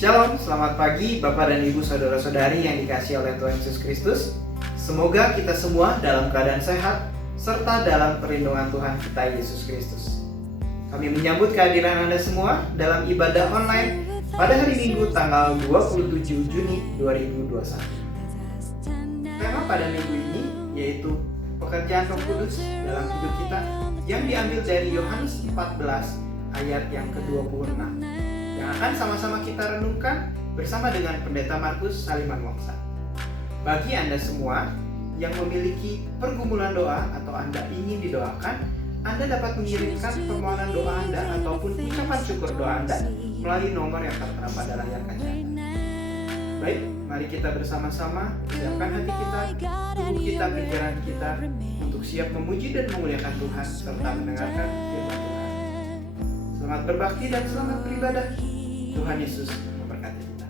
Shalom, selamat pagi Bapak dan Ibu saudara-saudari yang dikasihi oleh Tuhan Yesus Kristus. Semoga kita semua dalam keadaan sehat serta dalam perlindungan Tuhan kita Yesus Kristus. Kami menyambut kehadiran Anda semua dalam ibadah online pada hari Minggu tanggal 27 Juni 2021. Tema pada minggu ini yaitu pekerjaan Roh Kudus dalam hidup kita yang diambil dari Yohanes 14 ayat yang ke-26 yang akan sama-sama kita renungkan bersama dengan Pendeta Markus Saliman Wongsa. Bagi Anda semua yang memiliki pergumulan doa atau Anda ingin didoakan, Anda dapat mengirimkan permohonan doa Anda ataupun ucapan syukur doa Anda melalui nomor yang tertera pada layar kaca Anda. Baik, mari kita bersama-sama siapkan hati kita, tubuh kita, pikiran kita untuk siap memuji dan memuliakan Tuhan serta mendengarkan firman Tuhan. Selamat berbakti dan selamat beribadah. Tuhan Yesus memberkati kita.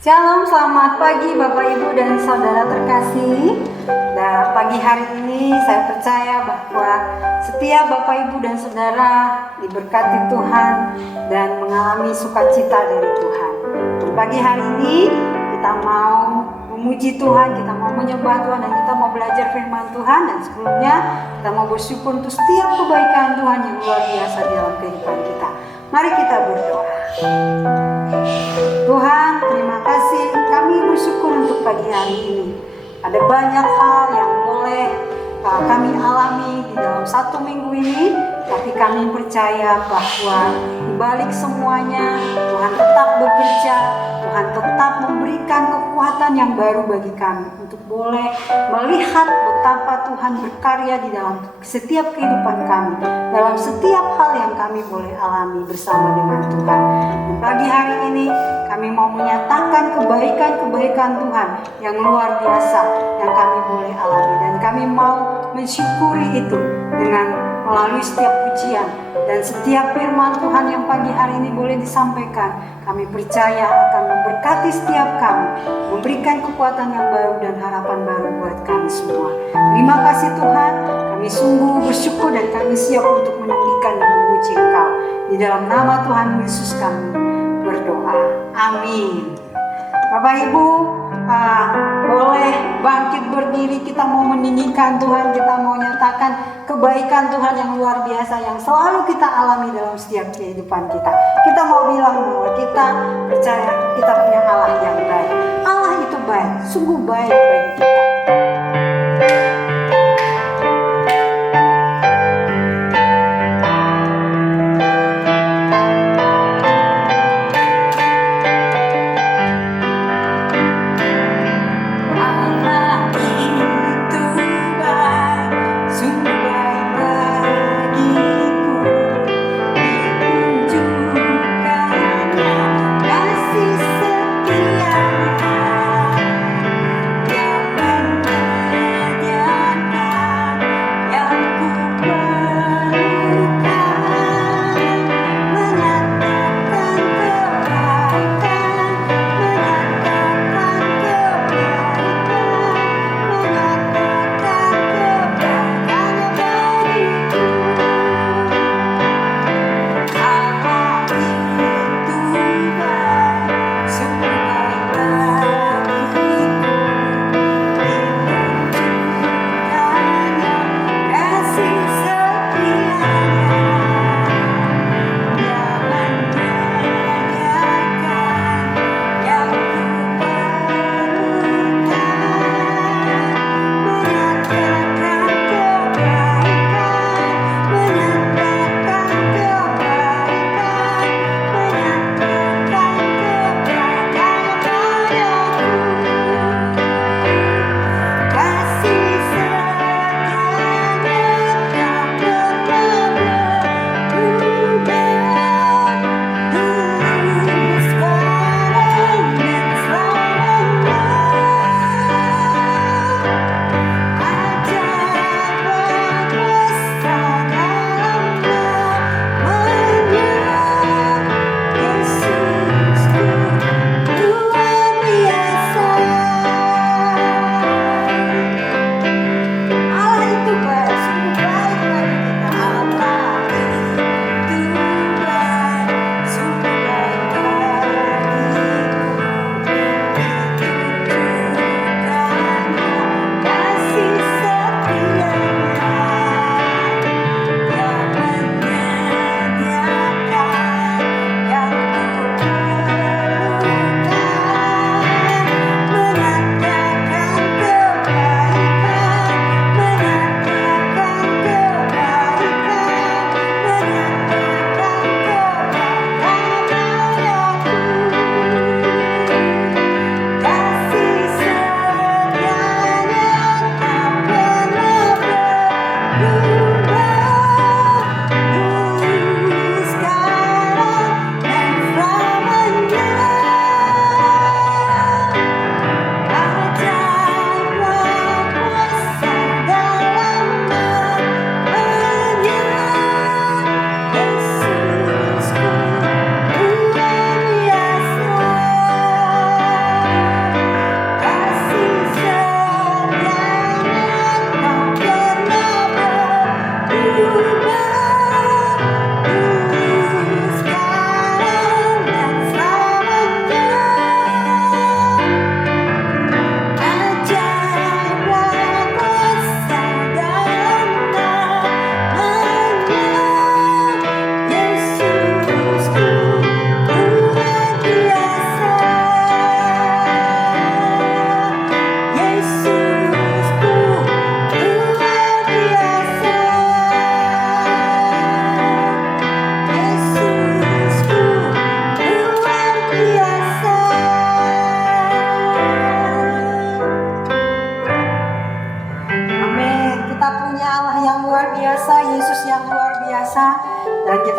Shalom, selamat pagi Bapak Ibu dan Saudara terkasih. Nah, pagi hari ini saya percaya bahwa setiap Bapak Ibu dan Saudara diberkati Tuhan dan mengalami sukacita dari Tuhan. Dan pagi hari ini kita mau memuji Tuhan, kita mau menyembah Tuhan, dan kita mau belajar firman Tuhan. Dan sebelumnya kita mau bersyukur untuk setiap kebaikan Tuhan yang luar biasa dalam kehidupan kita. Mari kita berdoa. Tuhan, terima kasih, kami bersyukur untuk pagi hari ini. Ada banyak hal yang boleh kami alami di dalam satu minggu ini, tapi kami percaya bahwa di balik semuanya Tuhan tetap bekerja, Tuhan tetap memberikan kekuatan yang baru bagi kami untuk boleh melihat betapa Tuhan berkarya di dalam setiap kehidupan kami, dalam setiap hal yang kami boleh alami bersama dengan Tuhan. Dan pagi hari ini kami mau menyatakan kebaikan-kebaikan Tuhan yang luar biasa yang kami boleh alami, dan kami mau mensyukuri itu dengan melalui setiap pujian dan setiap firman Tuhan yang pagi hari ini boleh disampaikan. Kami percaya akan memberkati setiap kami, memberikan kekuatan yang baru dan harapan baru buat kami semua. Terima kasih Tuhan, kami sungguh bersyukur dan kami siap untuk menyanyikan dan memuji Engkau. Di dalam nama Tuhan Yesus kami berdoa. Amin. Bapak Ibu, boleh bangkit berdiri, kita mau menyanyikan Tuhan, kita mau nyatakan kebaikan Tuhan yang luar biasa yang selalu kita alami dalam setiap kehidupan kita. Kita mau bilang bahwa kita percaya kita punya Allah yang baik. Allah itu baik, sungguh baik bagi kita. Kasih setia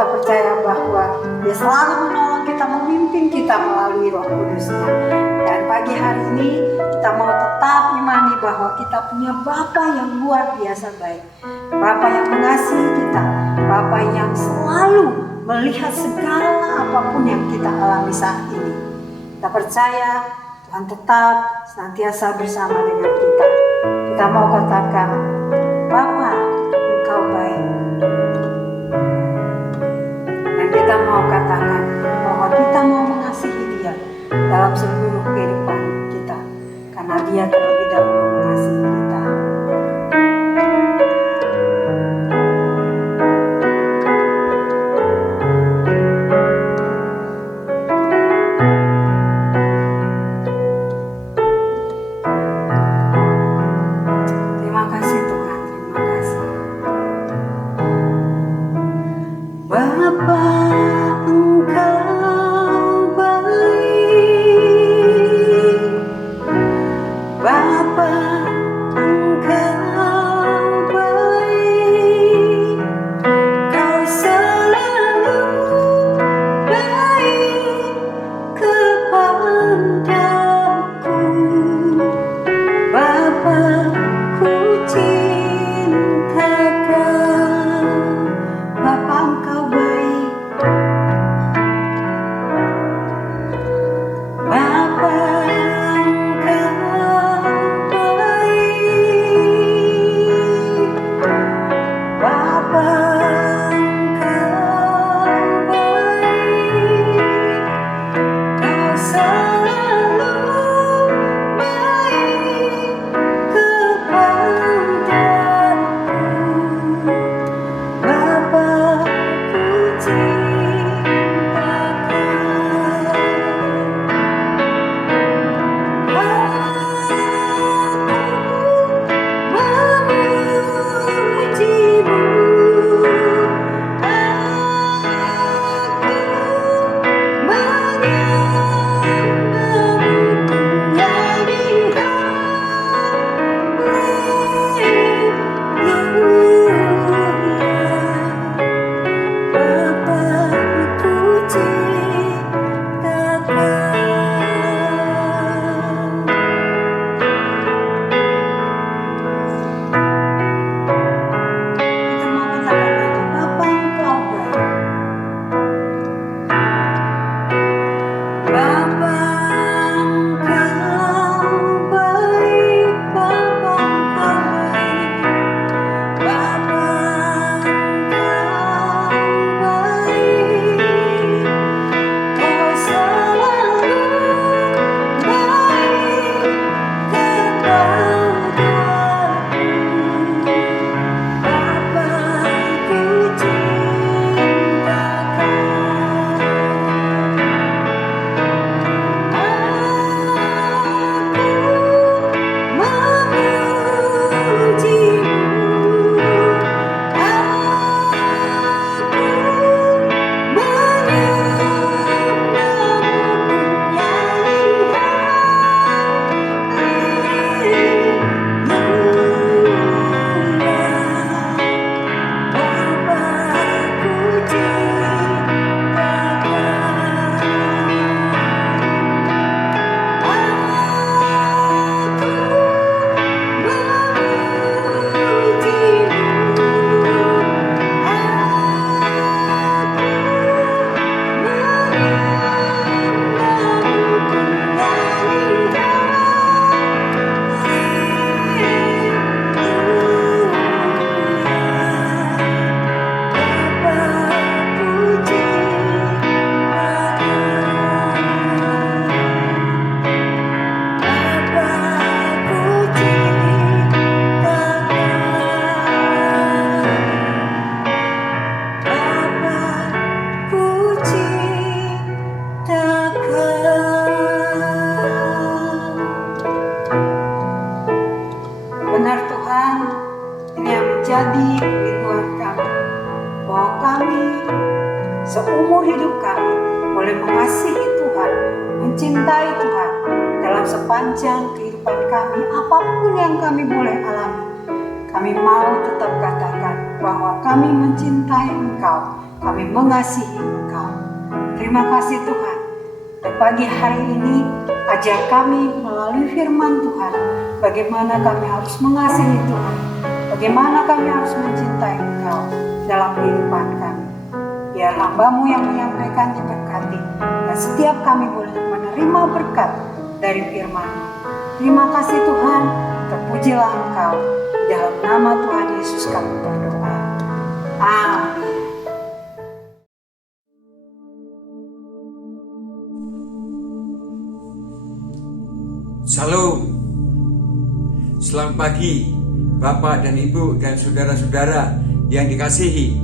kita percaya bahwa Dia selalu menolong kita, memimpin kita melalui Roh Kudus-Nya. Dan pagi hari ini kita mau tetap imani bahwa kita punya Bapa yang luar biasa baik, Bapa yang mengasihi kita, Bapa yang selalu melihat segala apapun yang kita alami saat ini. Kita percaya Tuhan tetap senantiasa bersama dengan kita. Kita mau katakan, Bapa, Engkau baik. Dan kita mau katakan bahwa kita mau mengasihi Dia dalam seluruh kehidupan kita, karena Dia terlebih dahulu mengasihi kita. Terima kasih Tuhan, terima kasih. Bapa, Engkau baik. Bapa, Engkau baik. Kau selalu baik kepadaku. Bapa, ku cinta Kau. Bapa, Engkau baik. Bapa, Engkau baik. Bapa, Engkau baik. Kau selalu baik kepadaku. Bapa, ku cinta Kau. seumur hidup kami boleh mengasihi Tuhan, mencintai Tuhan dalam sepanjang kehidupan kami. Apapun yang kami boleh alami, kami mau tetap katakan bahwa kami mencintai Engkau, kami mengasihi Engkau. Terima kasih Tuhan. Dan pagi hari ini, ajar kami melalui firman Tuhan, bagaimana kami harus mengasihi Tuhan, bagaimana kami harus mencintai Engkau dalam kehidupan kami. Biar hamba-Mu yang menyampaikan diberkati, dan setiap kami boleh menerima berkat dari firman-Mu. Terima kasih Tuhan, terpujilah Engkau. Dalam nama Tuhan Yesus kami berdoa. Amin. Shalom. Selamat pagi Bapak dan Ibu dan saudara-saudara yang dikasihi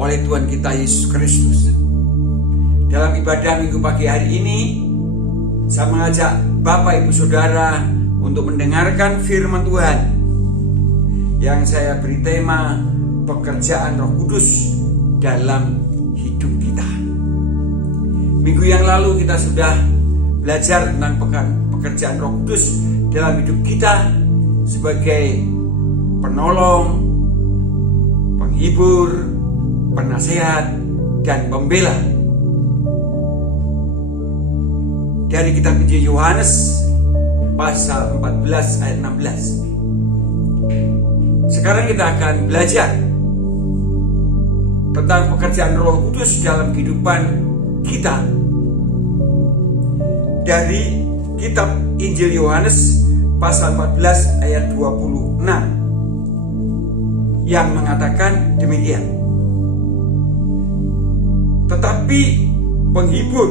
oleh Tuhan kita Yesus Kristus. Dalam ibadah minggu pagi hari ini, saya mengajak Bapak Ibu Saudara untuk mendengarkan firman Tuhan yang saya beri tema pekerjaan Roh Kudus dalam hidup kita. Minggu yang lalu kita sudah belajar tentang pekerjaan Roh Kudus dalam hidup kita sebagai penolong, penghibur, penasehat, dan pembela. Dari kitab Injil Yohanes pasal 14 ayat 16. Sekarang kita akan belajar tentang pekerjaan Roh Kudus dalam kehidupan kita dari kitab Injil Yohanes pasal 14 ayat 26 yang mengatakan demikian. Tetapi penghibur,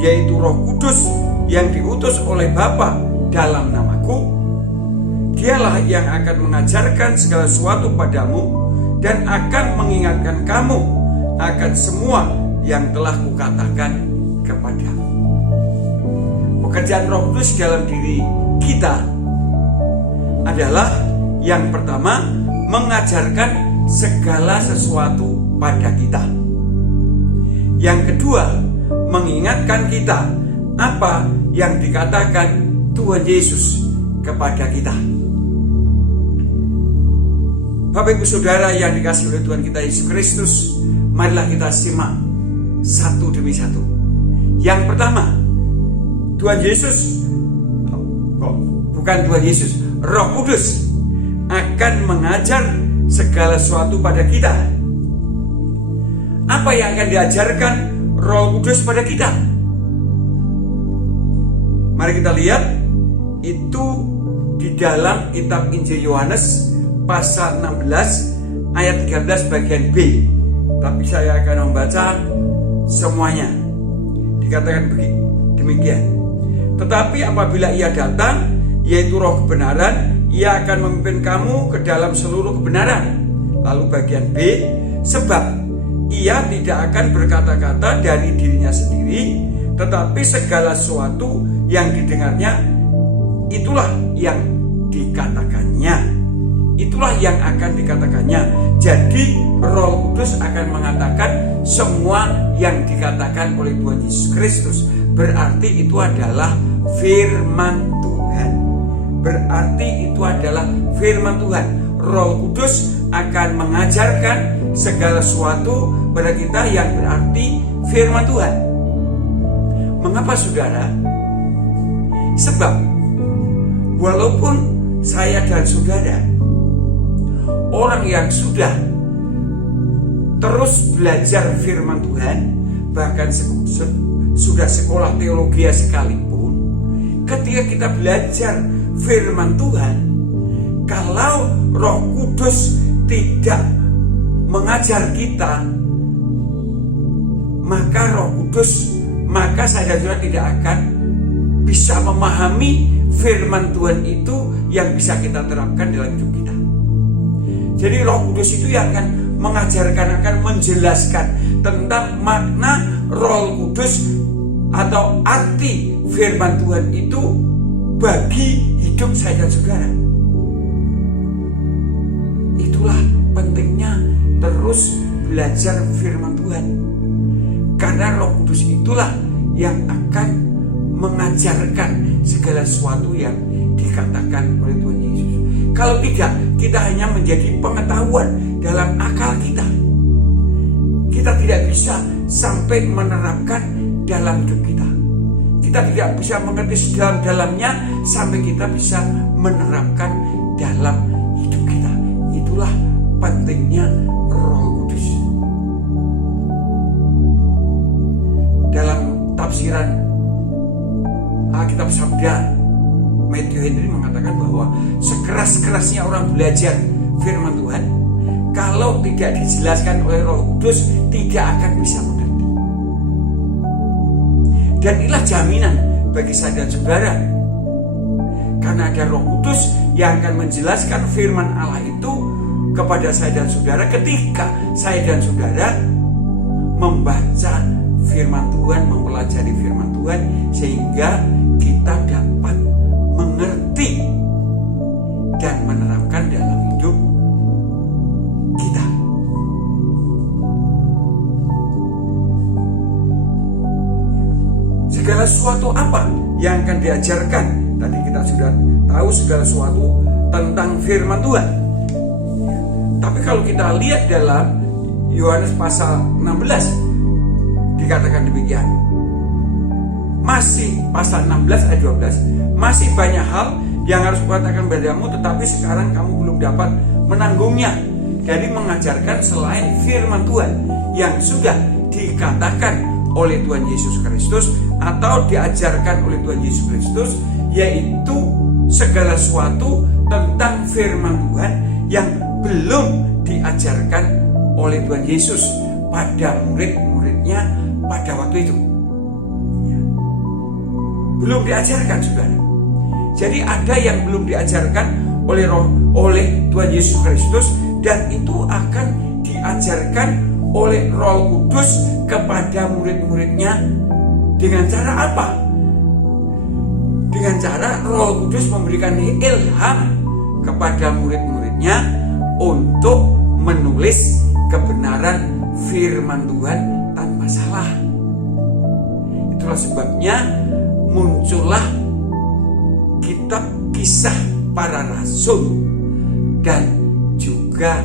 yaitu Roh Kudus yang diutus oleh Bapa dalam namaku, Dialah yang akan mengajarkan segala sesuatu padamu dan akan mengingatkan kamu akan semua yang telah kukatakan kepadamu. Pekerjaan Roh Kudus dalam diri kita adalah yang pertama, mengajarkan segala sesuatu pada kita. Yang kedua, mengingatkan kita apa yang dikatakan Tuhan Yesus kepada kita. Bapak Ibu Saudara yang dikasihi oleh Tuhan kita Yesus Kristus, marilah kita simak satu demi satu. Yang pertama, Tuhan Yesus, Roh Kudus akan mengajar segala sesuatu pada kita. Apa yang akan diajarkan Roh Kudus pada kita? Mari kita lihat itu di dalam kitab Injil Yohanes pasal 16 ayat 13 bagian B. Tapi saya akan membaca semuanya. Dikatakan demikian. Tetapi apabila Ia datang, yaitu Roh kebenaran, Ia akan memimpin kamu ke dalam seluruh kebenaran. Lalu bagian B, sebab Ia tidak akan berkata-kata dari dirinya sendiri, tetapi segala sesuatu yang didengarnya, itulah yang dikatakannya. Itulah yang akan dikatakannya. Jadi Roh Kudus akan mengatakan semua yang dikatakan oleh Tuhan Yesus Kristus. Berarti itu adalah firman Tuhan. Berarti itu adalah firman Tuhan. Roh Kudus akan mengajarkan segala sesuatu pada kita yang berarti firman Tuhan. Mengapa saudara? Sebab walaupun saya dan saudara orang yang sudah terus belajar firman Tuhan, bahkan sudah sekolah teologi sekalipun, ketika kita belajar firman Tuhan, kalau Roh Kudus tidak mengajar kita, maka saya juga tidak akan bisa memahami firman Tuhan itu yang bisa kita terapkan dalam hidup kita. Jadi Roh Kudus itu yang akan mengajarkan, akan menjelaskan tentang makna Roh Kudus atau arti firman Tuhan itu bagi hidup saya dan saudara. Itulah pentingnya terus belajar firman Tuhan. Karena Roh Kudus itulah yang akan mengajarkan segala sesuatu yang dikatakan oleh Tuhan Yesus. Kalau tidak, kita hanya menjadi pengetahuan dalam akal kita. kita tidak bisa sampai menerapkan dalam hidup kita. Kita tidak bisa mengerti sedalam-dalamnya sampai kita bisa menerapkan dalam hidup kita. Itulah pentingnya Roh Kudus. Dalam tafsiran Alkitab Sabda, Matthew Henry mengatakan bahwa sekeras-kerasnya orang belajar firman Tuhan, kalau tidak dijelaskan oleh Roh Kudus tidak akan bisa mengerti. Dan inilah jaminan bagi saya dan saudara, karena ada Roh Kudus yang akan menjelaskan firman Allah itu kepada saya dan saudara ketika saya dan saudara membaca firman Tuhan, mempelajari firman Tuhan, sehingga kita dapat mengerti dan menerapkan dalam hidup kita. Segala sesuatu apa yang akan diajarkan? Tadi kita sudah tahu segala sesuatu tentang firman Tuhan. Tapi kalau kita lihat dalam Yohanes pasal 16, dikatakan demikian. Masih pasal 16 ayat 12. Masih banyak hal yang harus kukatakan padamu, tetapi sekarang kamu belum dapat menanggungnya. Jadi mengajarkan selain firman Tuhan yang sudah dikatakan oleh Tuhan Yesus Kristus atau diajarkan oleh Tuhan Yesus Kristus, yaitu segala sesuatu tentang firman Tuhan yang belum diajarkan oleh Tuhan Yesus pada murid-muridnya pada waktu itu. Belum diajarkan, saudara. Jadi ada yang belum diajarkan oleh Tuhan Yesus Kristus, dan itu akan diajarkan oleh Roh Kudus kepada murid-muridnya. Dengan cara apa? Dengan cara Roh Kudus memberikan ilham kepada murid-muridnya untuk menulis kebenaran firman Tuhan tanpa salah. Itulah sebabnya muncullah kitab Kisah Para Rasul dan juga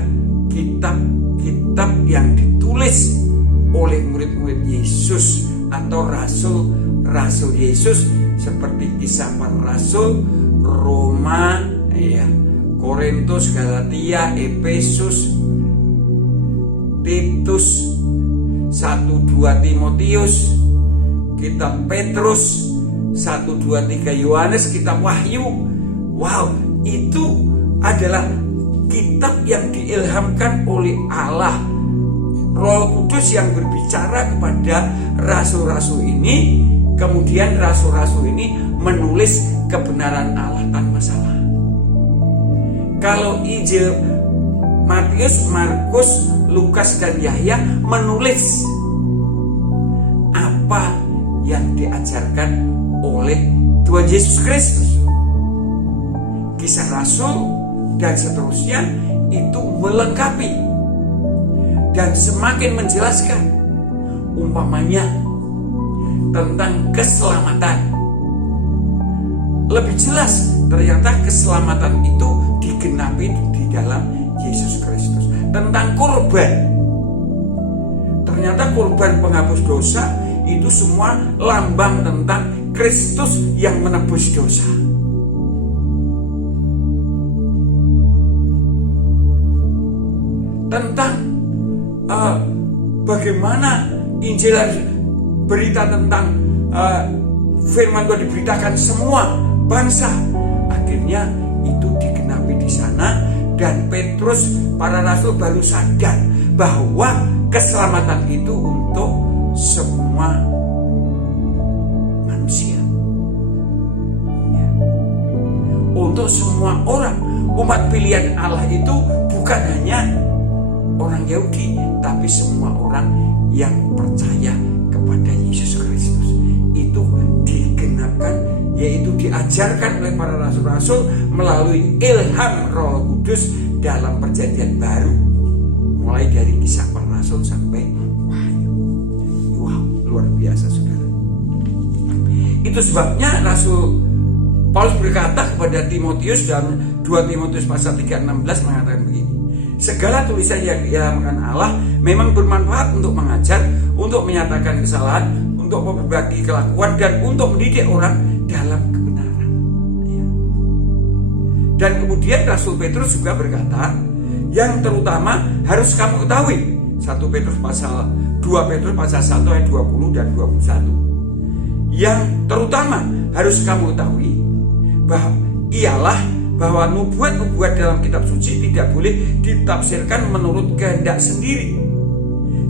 kitab-kitab yang ditulis oleh murid-murid Yesus atau rasul-rasul Yesus, seperti Kisah Para Rasul, Roma, Korintus, Galatia, Efesus, Titus, 1-2 Timotius, kitab Petrus, 1-2-3 Yohanes, kitab Wahyu. Wow, itu adalah kitab yang diilhamkan oleh Allah, Roh Kudus yang berbicara kepada rasul-rasul ini. Kemudian rasul-rasul ini menulis kebenaran Allah tanpa salah. Kalau Injil Matius, Markus, Lukas, dan Yahya menulis apa yang diajarkan oleh Tuhan Yesus Kristus. Kisah Rasul dan seterusnya itu melengkapi dan semakin menjelaskan, umpamanya tentang keselamatan. Lebih jelas, ternyata keselamatan itu digenapi di dalam Yesus Kristus. Tentang korban, ternyata korban penghapus dosa itu semua lambang tentang Kristus yang menebus dosa. Tentang bagaimana Injil, berita tentang firman Tuhan diberitakan semua bangsa. Akhirnya itu digenapi di sana, dan Petrus, para rasul baru sadar bahwa keselamatan itu untuk semua manusia, untuk semua orang. Umat pilihan Allah itu bukan hanya orang Yahudi, tapi semua orang yang percaya kepada Yesus Kristus. Itu digenapkan, yaitu diajarkan oleh para rasul-rasul melalui ilham Roh Kudus dalam perjanjian baru, mulai dari Kisah Para Rasul sampai Wahyu. Wow, luar biasa, saudara. Itu sebabnya Rasul Paulus berkata kepada Timotius dalam 2 Timotius pasal 3:16 mengatakan begini: segala tulisan yang diilhamkan Allah memang bermanfaat untuk mengajar, untuk menyatakan kesalahan, untuk memperbaiki kelakuan, dan untuk mendidik orang dalam kebenaran. Ya. Dan kemudian Rasul Petrus juga berkata, yang terutama harus kamu ketahui. 2 Petrus pasal 1 ayat 20 dan 21. Yang terutama harus kamu ketahui bahwa nubuat-nubuat dalam kitab suci tidak boleh ditafsirkan menurut kehendak sendiri.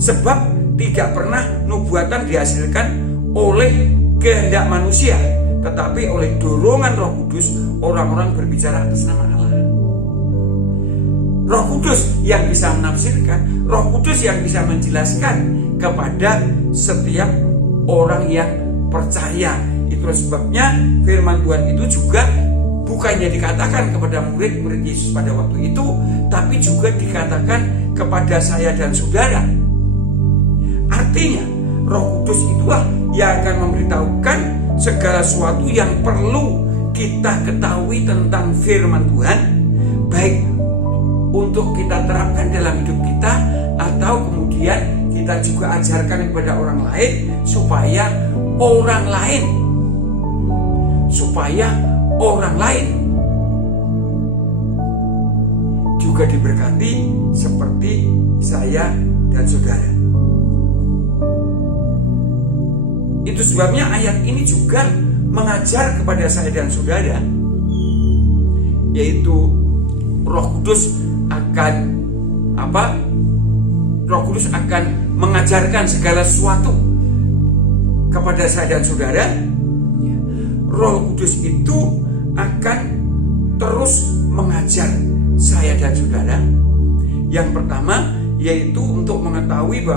Sebab tidak pernah nubuatan dihasilkan oleh kehendak manusia, tetapi oleh dorongan Roh Kudus orang-orang berbicara atas nama Allah. Roh Kudus yang bisa menafsirkan, Roh Kudus yang bisa menjelaskan kepada setiap orang yang percaya. Itulah sebabnya firman Tuhan itu juga bukannya dikatakan kepada murid-murid Yesus pada waktu itu, tapi juga dikatakan kepada saya dan saudara. Artinya, Roh Kudus itulah yang akan memberitahukan segala sesuatu yang perlu kita ketahui tentang firman Tuhan, baik untuk kita terapkan dalam hidup kita, atau kemudian kita juga ajarkan kepada orang lain supaya orang lain juga diberkati seperti saya dan saudara. Itu sebabnya ayat ini juga mengajar kepada saya dan saudara, yaitu Roh Kudus akan mengajarkan segala sesuatu kepada saya dan saudara. Roh Kudus itu akan terus mengajar saya dan saudara. Yang pertama yaitu untuk mengetahui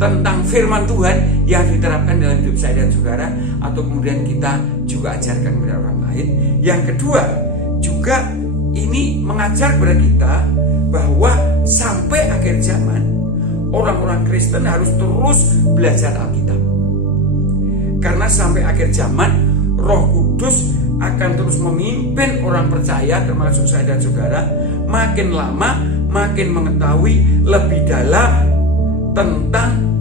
tentang firman Tuhan yang diterapkan dalam hidup saya dan saudara, atau kemudian kita juga ajarkan kepada orang lain. Yang kedua juga ini mengajar kepada kita bahwa sampai akhir zaman orang-orang Kristen harus terus belajar Alkitab. Karena sampai akhir zaman Roh Kudus akan terus memimpin orang percaya, termasuk saya dan saudara, makin lama makin mengetahui lebih dalam tentang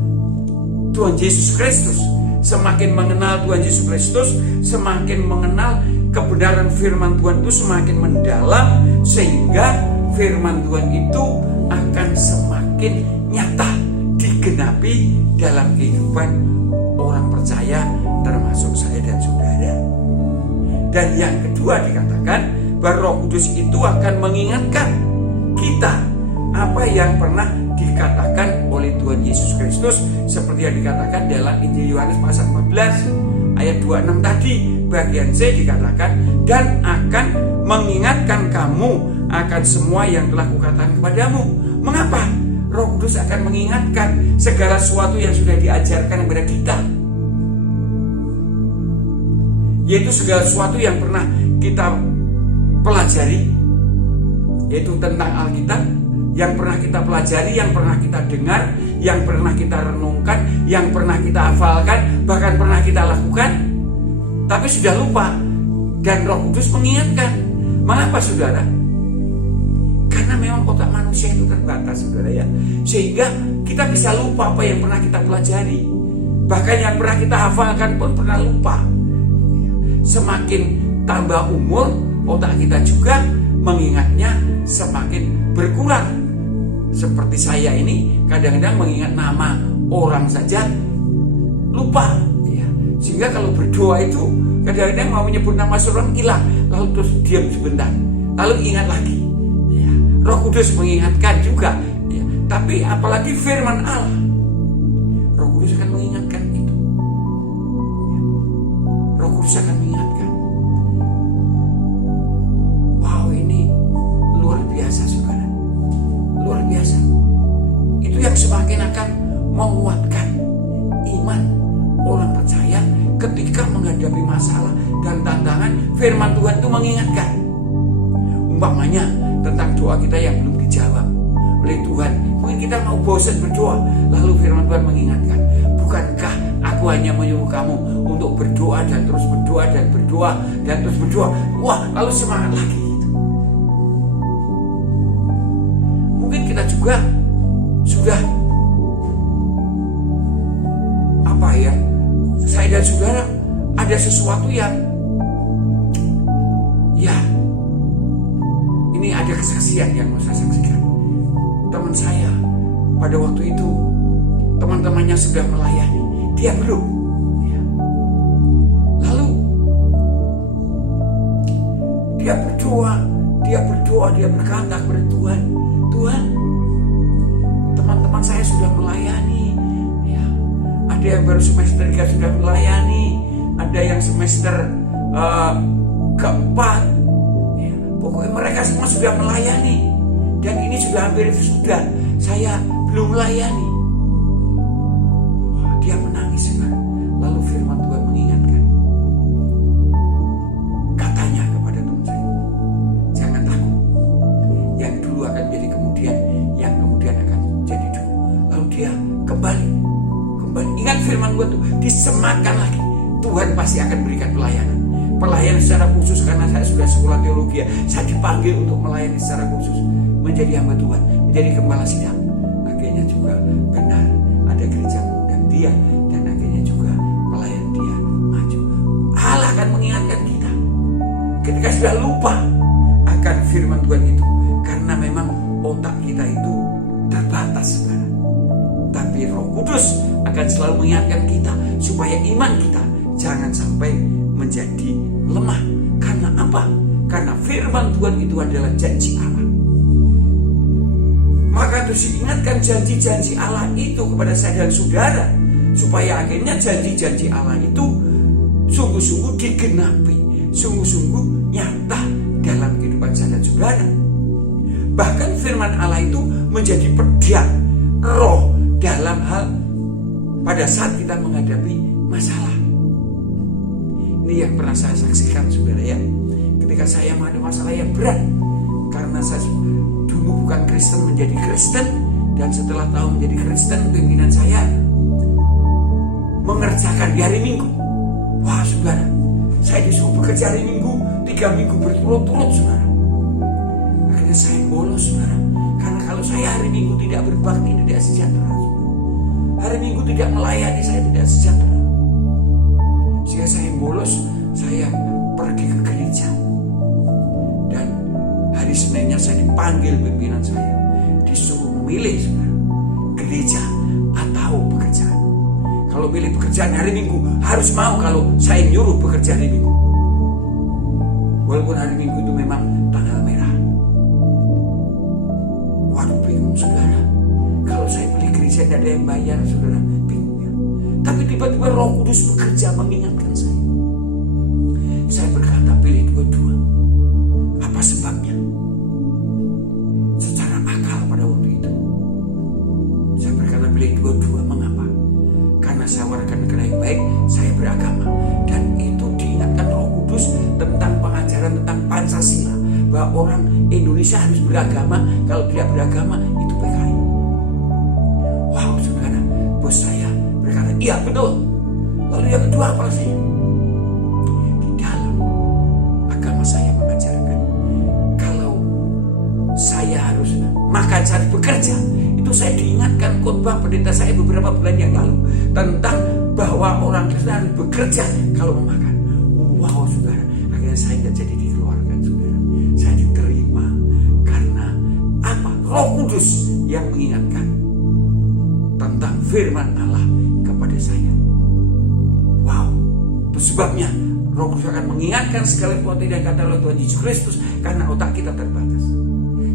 Tuhan Yesus Kristus. Semakin mengenal Tuhan Yesus Kristus, semakin mengenal kebenaran firman Tuhan itu semakin mendalam, sehingga firman Tuhan itu akan semakin nyata digenapi dalam kehidupan orang percaya, termasuk saya dan saudara. Dan yang kedua dikatakan bahwa Roh Kudus itu akan mengingatkan kita apa yang pernah dikatakan oleh Tuhan Yesus Kristus, seperti yang dikatakan dalam Injil Yohanes pasal 14 ayat 26 tadi. Bagian C dikatakan, dan akan mengingatkan kamu akan semua yang telah kukatakan kepadamu. Mengapa? Roh Kudus akan mengingatkan segala sesuatu yang sudah diajarkan kepada kita, yaitu segala sesuatu yang pernah kita pelajari, yaitu tentang Alkitab, yang pernah kita pelajari, yang pernah kita dengar, yang pernah kita renungkan, yang pernah kita hafalkan, bahkan pernah kita lakukan, tapi sudah lupa. Dan Roh Kudus mengingatkan. Mengapa saudara? Karena memang otak manusia itu terbatas, saudara ya, sehingga kita bisa lupa apa yang pernah kita pelajari, bahkan yang pernah kita hafalkan pun pernah lupa. Semakin tambah umur, otak kita juga mengingatnya semakin berkurang. Seperti saya ini kadang-kadang mengingat nama orang saja lupa ya. Sehingga kalau berdoa itu kadang-kadang mau menyebut nama seorang hilang, lalu terus diam sebentar, lalu ingat lagi ya. Roh Kudus mengingatkan juga ya. Tapi apalagi firman Allah, Roh Kudus akan mengingatkan itu ya. Roh Kudus akan mengingatkan. Wow, ini luar biasa saudara, luar biasa. Itu yang semakin akan menguatkan iman orang percaya ketika menghadapi masalah dan tantangan. Firman Tuhan itu mengingatkan. Umpamanya tentang doa kita yang belum dijawab oleh Tuhan, mungkin kita mau bosan berdoa, lalu firman Tuhan mengingatkan, bukankah aku hanya menyuruh kamu untuk berdoa dan terus berdoa dan berdoa dan terus berdoa. Wah, lalu semangat lagi gitu. Mungkin kita juga juga sudah saya dan saudara ada sesuatu yang ini ada kesaksian yang mau saya saksikan. Teman saya pada waktu itu teman-temannya sudah melayani, dia belum. Lalu dia berdoa, dia berkata kepada Tuhan, Tuhan, teman-teman saya sudah melayani. Ada yang baru semester 3 sudah melayani, ada yang semester keempat. Pokoknya mereka semua sudah melayani, dan ini sudah hampir sudah, saya belum melayani. Dia menangis, saudara. Lalu firman Tuhan mengingatkan, katanya kepada teman saya, jangan takut, yang dulu akan jadi kemudian, yang kemudian akan jadi dulu. Lalu dia kembali, ingat firman Tuhan tuh, disematkan lagi, Tuhan pasti akan berikan pelayanan secara khusus. Karena saya sudah sekolah teologi, saya dipanggil untuk melayani secara khusus, menjadi hamba Tuhan, menjadi gembala sidang. Akhirnya juga benar, ada gereja mengundang dia, dan akhirnya juga pelayan dia maju. Allah akan mengingatkan kita ketika sudah lupa akan firman Tuhan itu, karena memang otak kita itu terbatas, saudara. Tapi Roh Kudus akan selalu mengingatkan kita supaya iman kita jangan sampai menjadi lemah. Karena apa? Karena firman Tuhan itu adalah janji Allah. Maka terus diingatkan janji-janji Allah itu kepada saya dan saudara, supaya akhirnya janji-janji Allah itu sungguh-sungguh digenapi, sungguh-sungguh nyata dalam kehidupan saya dan saudara. Bahkan firman Allah itu menjadi pedang roh dalam hal pada saat kita menghadapi masalah. Ini yang pernah saya saksikan, saudara, ya. Ketika saya menghadapi masalah yang berat, karena saya dulu bukan Kristen menjadi Kristen, dan setelah tahu menjadi Kristen, pimpinan saya mengerjakan di hari Minggu. Wah, saudara, saya disuruh bekerja hari Minggu 3 minggu berturut-turut, saudara. Akhirnya saya bolos, saudara, karena kalau saya hari Minggu tidak berbakti, tidak sejahtera, saudara. Hari Minggu tidak melayani, saya tidak sejahtera. Sehingga saya bolos, saya pergi ke gereja. Dan hari Seninnya saya dipanggil pimpinan saya, disuruh memilih, saudara, gereja atau pekerjaan. Kalau pilih pekerjaan hari Minggu, harus mau kalau saya nyuruh bekerja hari Minggu. Walaupun hari Minggu itu memang tanggal merah. Waduh, bingung, saudara. Kalau saya pilih gereja tidak ada yang bayar, saudara, bingung ya. Tapi tiba-tiba Roh Kudus bekerja mengingatkan saya. Saya berkata, pilih dua-dua. Apa sebabnya? Secara akal pada waktu itu, saya berkata pilih dua-dua. Mengapa? Karena saya warga negara yang baik, saya beragama, dan itu diingatkan Roh Kudus tentang pengajaran tentang Pancasila, bahwa orang Indonesia harus beragama, kalau tidak beragama itu PKI. Wow, saudara, bos saya berkata, iya betul. Lalu yang kedua apa sih? Di dalam agama saya mengajarkan, kalau saya harus makan, saya harus bekerja. Itu saya diingatkan khotbah pendeta saya beberapa bulan yang lalu tentang bahwa orang Kristen harus bekerja kalau mau makan. Wow, saudara, akhirnya saya tidak jadi dikeluarkan, saudara. Saya diterima karena apa? Roh Kudus yang mengingatkan tentang firman Allah kepada saya. Wow, itu sebabnya Roh Kudus akan mengingatkan segala sesuatu yang kata oleh Tuhan Yesus Kristus, karena otak kita terbatas.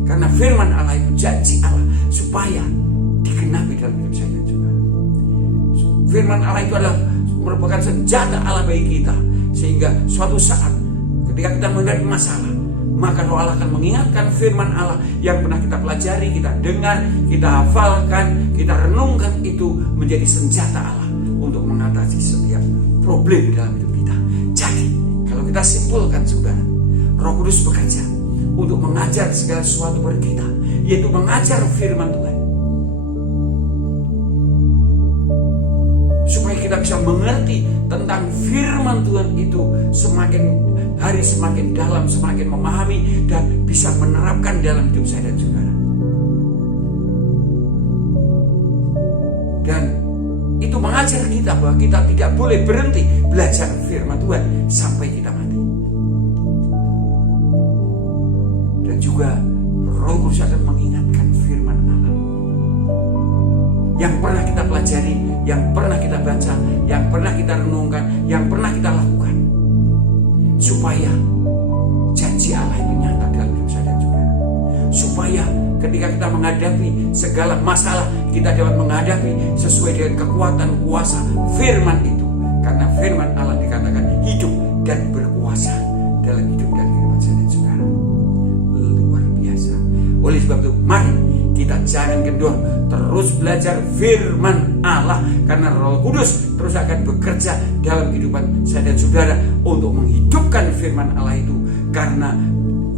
Karena firman Allah itu janji Allah supaya digenapi dalam hidup saya dan saudara. Firman Allah itu adalah merupakan senjata Allah bagi kita, sehingga suatu saat ketika kita menghadapi masalah, maka Roh Allah akan mengingatkan firman Allah yang pernah kita pelajari, kita dengar, kita hafalkan, kita renungkan, itu menjadi senjata Allah untuk mengatasi setiap problem dalam hidup kita. Jadi kalau kita simpulkan, saudara, Roh Kudus bekerja untuk mengajar segala sesuatu pada kita, yaitu mengajar firman Tuhan, supaya kita bisa mengerti tentang firman Tuhan itu semakin hari semakin dalam, semakin memahami dan bisa menerapkan dalam hidup saya dan saudara. mengajar kita bahwa kita tidak boleh berhenti belajar firman Tuhan sampai kita mati. Dan juga Roh Kudus akan mengingatkan firman Allah yang pernah kita pelajari, yang pernah kita baca, yang pernah kita renungkan, yang pernah kita lakukan, supaya janji Allah itu nyata dalam hidup saya dan saudara. Supaya ketika kita menghadapi segala masalah, kita dapat menghadapi sesuai dengan kekuatan kuasa firman itu. Karena firman Allah dikatakan hidup dan berkuasa dalam hidup dan kehidupan saya dan saudara. Luar biasa. Oleh sebab itu, mari kita jangan kendor, terus belajar firman Allah, karena Roh Kudus terus akan bekerja dalam kehidupan saya dan saudara untuk menghidupkan firman Allah itu. Karena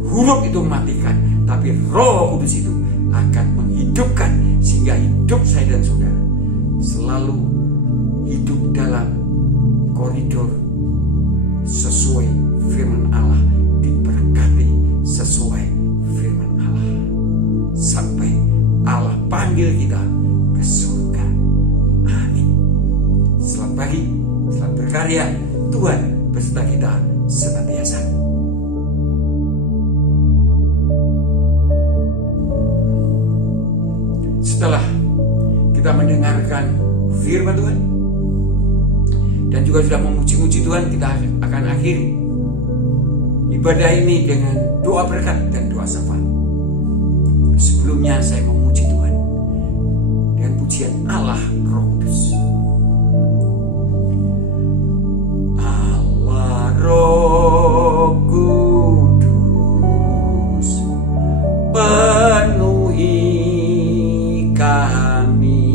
huruf itu mematikan, tapi Roh Kudus itu akan menghidupkan, sehingga hidup saya dan saudara selalu hidup dalam koridor sesuai firman Allah, diberkati sesuai firman Allah, sampai Allah panggil kita ke surga. Amin. Selamat pagi, selamat berkarya. Tuhan beserta kita senantiasa. Setelah kita mendengarkan firman Tuhan dan juga sudah memuji-muji Tuhan, kita akan akhiri ibadah ini dengan doa berkat dan doa syafaat. Sebelumnya saya memuji Tuhan dengan pujian Allah Roh Kudus. Allah Roh Kudus, penuhi kami,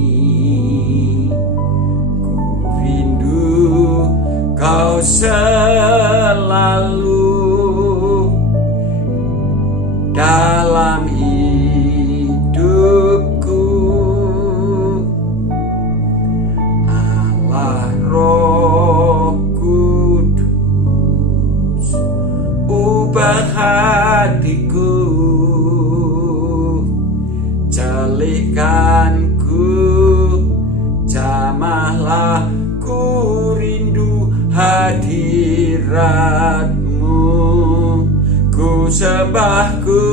ku rindu Kau selalu dalam hidupku. Allah Roh Kudus, ubah hatiku, celikkanku, jamahlah, ku rindu hadirat-Mu, ku sembah kudus,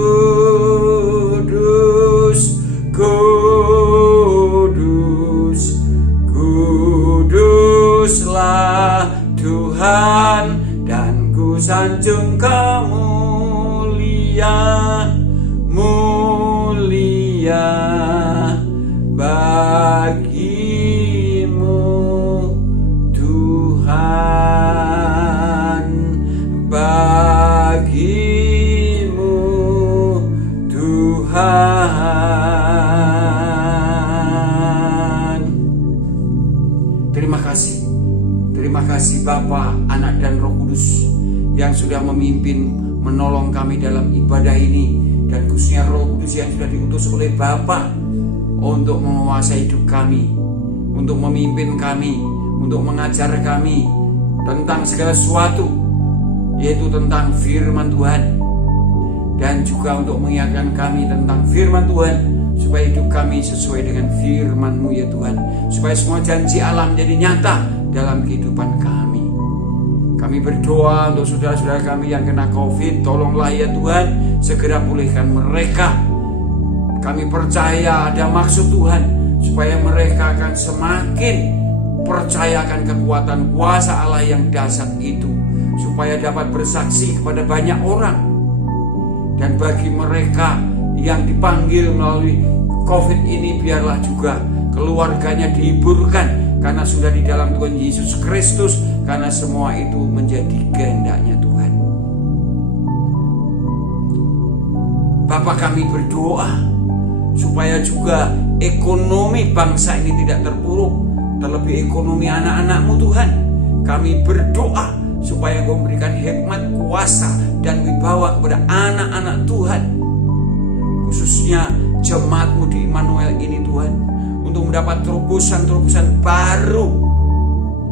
kudus, kuduslah Tuhan, dan ku sanjung mulia, mulia bagi-Mu Tuhan, bagi-Mu Tuhan. Terima kasih Bapa, Anak dan Roh Kudus yang sudah memimpin, menolong kami dalam ibadah ini, dan khususnya Roh Kudus yang sudah diutus oleh Bapa untuk menguasai hidup kami, untuk memimpin kami, untuk mengajar kami tentang segala sesuatu, yaitu tentang firman Tuhan, dan juga untuk mengingatkan kami tentang firman Tuhan, supaya hidup kami sesuai dengan firman-Mu ya Tuhan, supaya semua janji Allah menjadi nyata dalam kehidupan kami. Kami berdoa untuk saudara-saudara kami yang kena COVID, tolonglah ya Tuhan, segera pulihkan mereka. Kami percaya ada maksud Tuhan, supaya mereka akan semakin percayakan kekuatan kuasa Allah yang dahsyat itu, supaya dapat bersaksi kepada banyak orang. Dan bagi mereka yang dipanggil melalui COVID ini, biarlah juga keluarganya dihiburkan, karena sudah di dalam Tuhan Yesus Kristus, karena semua itu menjadi kehendaknya Tuhan. Bapa, kami berdoa supaya juga ekonomi bangsa ini tidak terpuruk, terlebih ekonomi anak-anak-Mu Tuhan. Kami berdoa supaya Engkau memberikan hikmat, kuasa, dan wibawa kepada anak-anak Tuhan, khususnya jemaat-Mu di Immanuel ini Tuhan, untuk mendapat terobosan-terobosan baru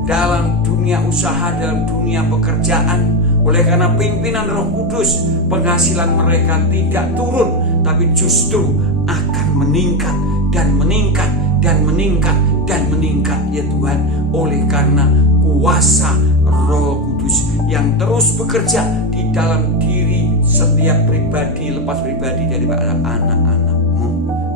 dalam dunia usaha, dalam dunia pekerjaan. Oleh karena pimpinan Roh Kudus, penghasilan mereka tidak turun, tapi justru akan meningkat dan meningkat dan meningkat dan meningkat ya Tuhan, oleh karena kuasa Roh Kudus yang terus bekerja di dalam diri setiap pribadi, lepas pribadi daripada anak-anak-mu.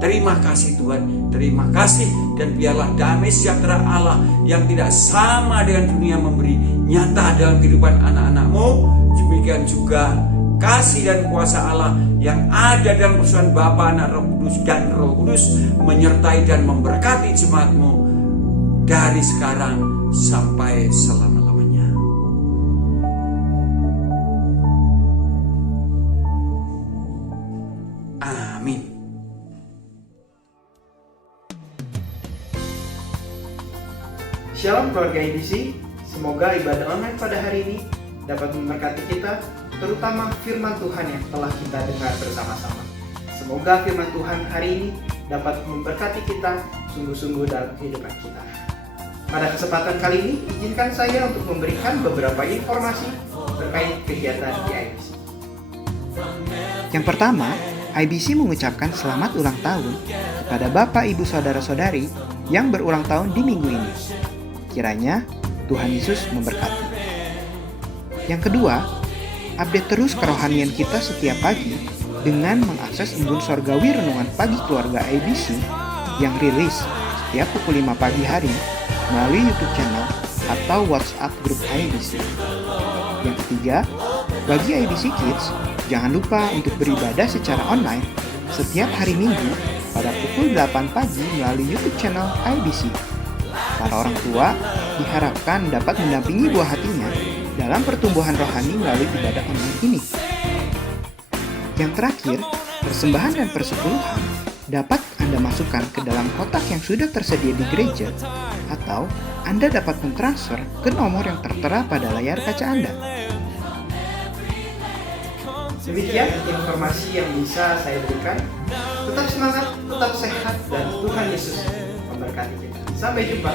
Terima kasih Tuhan, terima kasih, dan biarlah damai sejahtera Allah yang tidak sama dengan dunia memberi nyata dalam kehidupan anak-anak-mu. Demikian juga kasih dan kuasa Allah yang ada dalam persekutuan Bapa, Anak, Roh Kudus dan Roh Kudus menyertai dan memberkati jemaat-Mu dari sekarang sampai selama-lamanya. Amin. Shalom keluarga IBC, semoga ibadah online pada hari ini dapat memberkati kita, terutama firman Tuhan yang telah kita dengar bersama-sama. Semoga firman Tuhan hari ini dapat memberkati kita sungguh-sungguh dalam kehidupan kita. Pada kesempatan kali ini, izinkan saya untuk memberikan beberapa informasi terkait kegiatan di IBC. Yang pertama, IBC mengucapkan selamat ulang tahun kepada Bapak, Ibu, Saudara-saudari yang berulang tahun di minggu ini. Kiranya Tuhan Yesus memberkati. Yang kedua, update terus kerohanian kita setiap pagi dengan mengakses embun sorgawi renungan pagi keluarga IBC yang rilis setiap pukul 5 pagi hari melalui YouTube channel atau WhatsApp grup IBC. Yang ketiga, bagi IBC Kids, jangan lupa untuk beribadah secara online setiap hari Minggu pada pukul 8 pagi melalui YouTube channel IBC. Para orang tua diharapkan dapat mendampingi buah hatinya dalam pertumbuhan rohani melalui ibadah online ini. Yang terakhir, persembahan dan persepuluhan dapat Anda masukkan ke dalam kotak yang sudah tersedia di gereja, atau Anda dapat mentransfer ke nomor yang tertera pada layar kaca Anda. Demikian informasi yang bisa saya berikan. Tetap semangat, tetap sehat, dan Tuhan Yesus memberkati kita. Sampai jumpa.